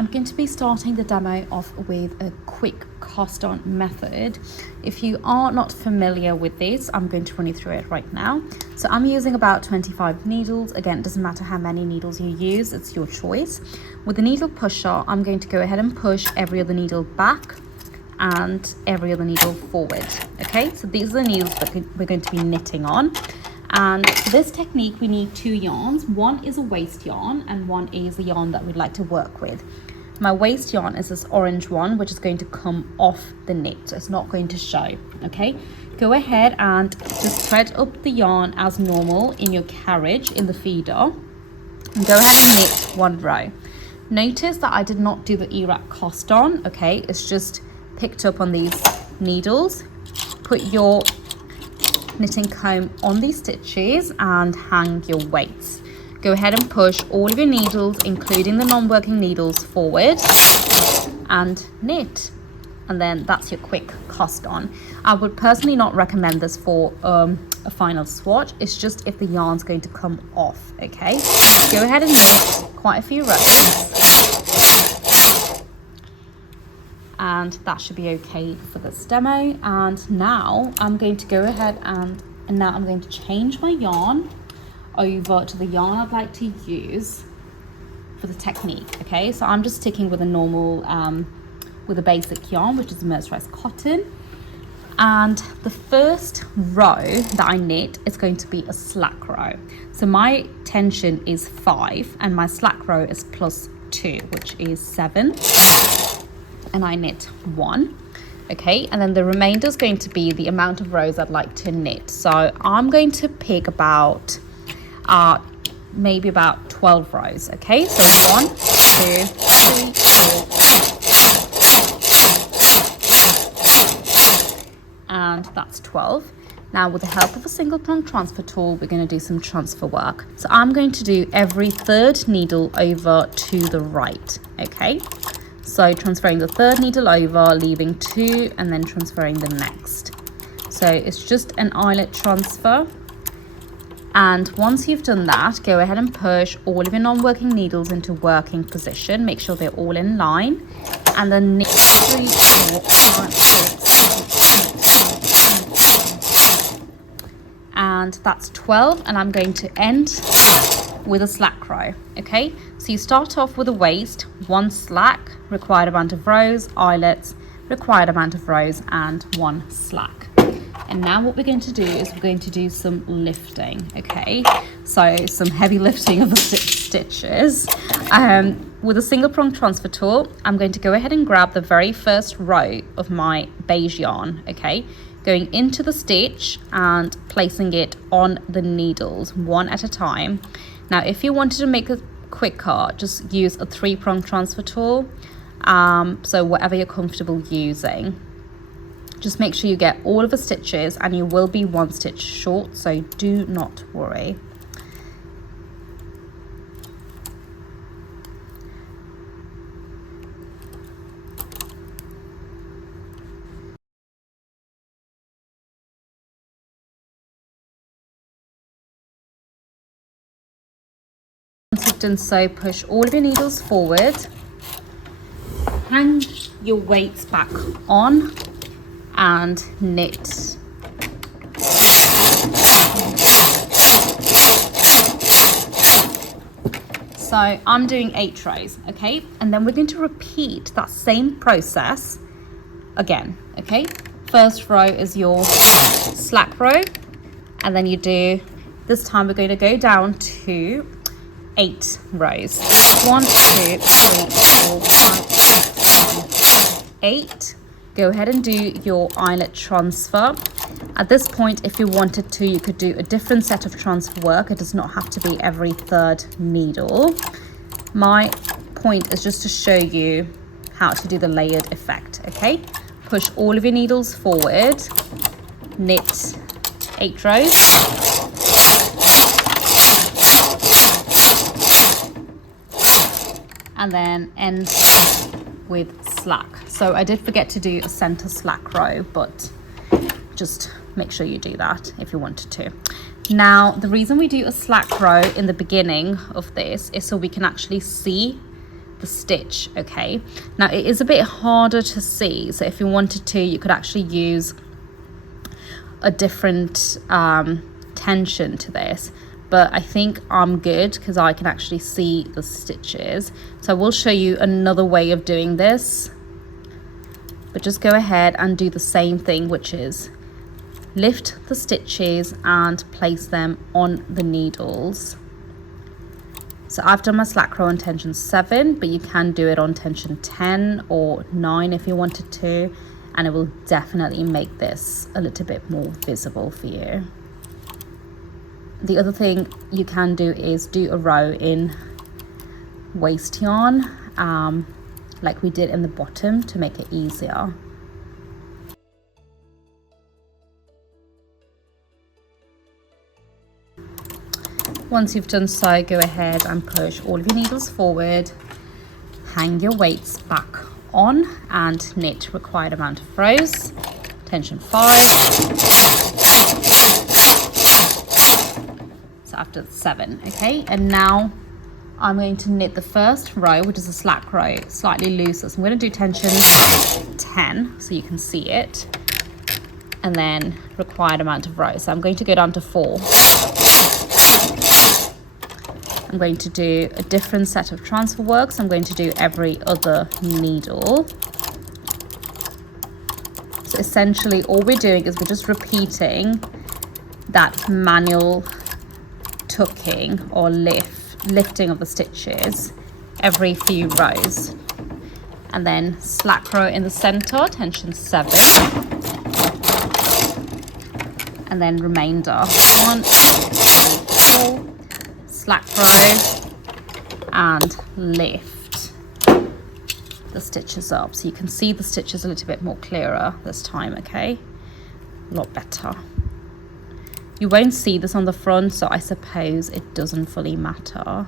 I'm going to be starting the demo off with a quick cast on method. If you are not familiar with this, I'm going to run you through it right now. So I'm using about 25 needles. Again, it doesn't matter how many needles you use, it's your choice. With the needle pusher, I'm going to go ahead and push every other needle back and every other needle forward. Okay, so these are the needles that we're going to be knitting on. And for this technique, we need two yarns. One is a waste yarn and one is a yarn that we'd like to work with. My waste yarn is this orange one, which is going to come off the knit. So it's not going to show, okay? Go ahead and just thread up the yarn as normal in your carriage, in the feeder. And go ahead and knit one row. Notice that I did not do the E-rack cast on, okay? It's just picked up on these needles. Put your knitting comb on these stitches and hang your weights. Go ahead and push all of your needles, including the non-working needles, forward and knit. And then that's your quick cast on. I would personally not recommend this for a final swatch. It's just if the yarn's going to come off, okay? Go ahead and knit quite a few rows. And that should be okay for this demo. And now I'm going to go ahead and now I'm going to change my yarn over to the yarn I'd like to use for the technique. Okay, so I'm just sticking with a normal with a basic yarn, which is mercerized cotton. And the first row that I knit is going to be a slack row. So my tension is 5 and my slack row is +2, which is 7. And I knit 1, okay, and then the remainder is going to be the amount of rows I'd like to knit. So I'm going to pick about maybe about 12 rows, okay? So 1, 2, 3, 4, and that's 12. Now with the help of a single prong transfer tool, we're going to do some transfer work. So I'm going to do every third needle over to the right, okay? So transferring the third needle over, leaving 2, and then transferring the next. So it's just an eyelet transfer. And once you've done that, go ahead and push all of your non-working needles into working position. Make sure they're all in line. And then knit 3, 4, 5, 6, and that's 12. And I'm going to end with a slack row, okay? So you start off with a waist, 1 slack, required amount of rows, eyelets, required amount of rows, and 1 slack. And now what we're going to do is we're going to do some lifting, okay? So some heavy lifting of the stitches. With a single prong transfer tool, I'm going to go ahead and grab the very first row of my beige yarn, okay? Going into the stitch and placing it on the needles, one at a time. Now, if you wanted to make it quicker, just use a 3-prong transfer tool. So whatever you're comfortable using. Just make sure you get all of the stitches, and you will be 1 stitch short, so do not worry. Once you've done so, push all of your needles forward, hang your weights back on, and knit. So I'm doing 8 rows, okay? And then we're going to repeat that same process again, okay? First row is your slack row, and then you do, this time we're going to go down to 8 rows. 1, 2, 3, 4, 5, 6, 7, 8. Go ahead and do your eyelet transfer. At this point, if you wanted to, you could do a different set of transfer work. It does not have to be every third needle. My point is just to show you how to do the layered effect, okay? Push all of your needles forward, knit 8 rows. And then end with slack. So I did forget to do a center slack row, but just make sure you do that if you wanted to. Now, the reason we do a slack row in the beginning of this is so we can actually see the stitch. Okay, now it is a bit harder to see, so if you wanted to, you could actually use a different tension to this, but I think I'm good because I can actually see the stitches. So I will show you another way of doing this, but just go ahead and do the same thing, which is lift the stitches and place them on the needles. So I've done my slack row on tension 7, but you can do it on tension 10 or 9 if you wanted to, and it will definitely make this a little bit more visible for you. The other thing you can do is do a row in waste yarn, like we did in the bottom, to make it easier. Once you've done so, go ahead and push all of your needles forward, hang your weights back on and knit required amount of rows, tension 5. So after 7, okay, and now I'm going to knit the first row, which is a slack row, slightly looser. So I'm going to do tension 10 so you can see it, and then required amount of rows. So I'm going to go down to 4. I'm going to do a different set of transfer work. So I'm going to do every other needle. So essentially all we're doing is we're just repeating that manual tucking or lifting of the stitches every few rows, and then slack row in the center, tension 7, and then remainder 1, 2, 3, 4, slack row and lift the stitches up so you can see the stitches a little bit more clearer this time. Okay, a lot better. You won't see this on the front, so I suppose it doesn't fully matter.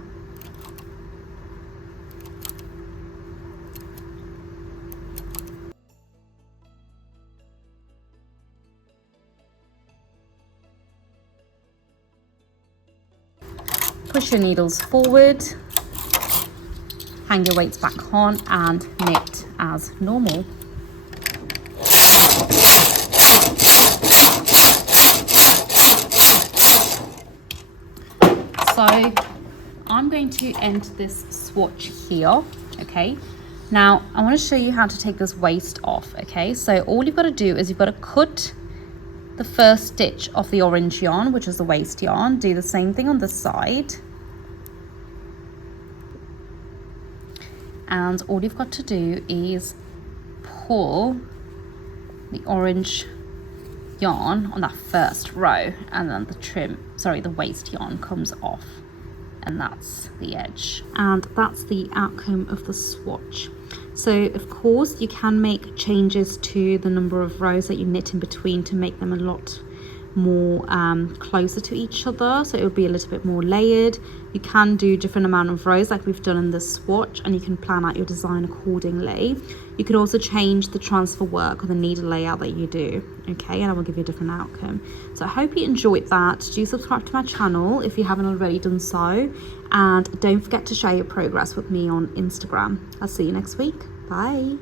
Push your needles forward, hang your weights back on and knit as normal. So I'm going to end this swatch here. Okay, now I want to show you how to take this waist off. Okay, so all you've got to do is you've got to cut the first stitch of the orange yarn, which is the waist yarn. Do the same thing on this side, and all you've got to do is pull the orange yarn on that first row, and then the waist yarn comes off, and that's the edge. And that's the outcome of the swatch. So of course you can make changes to the number of rows that you knit in between to make them a lot more closer to each other, so it would be a little bit more layered. You can do different amount of rows like we've done in this swatch, and you can plan out your design accordingly. You could also change the transfer work or the needle layout that you do, okay, and I will give you a different outcome. So I hope you enjoyed that. Do subscribe to my channel if you haven't already done so, and don't forget to share your progress with me on Instagram. I'll see you next week. Bye.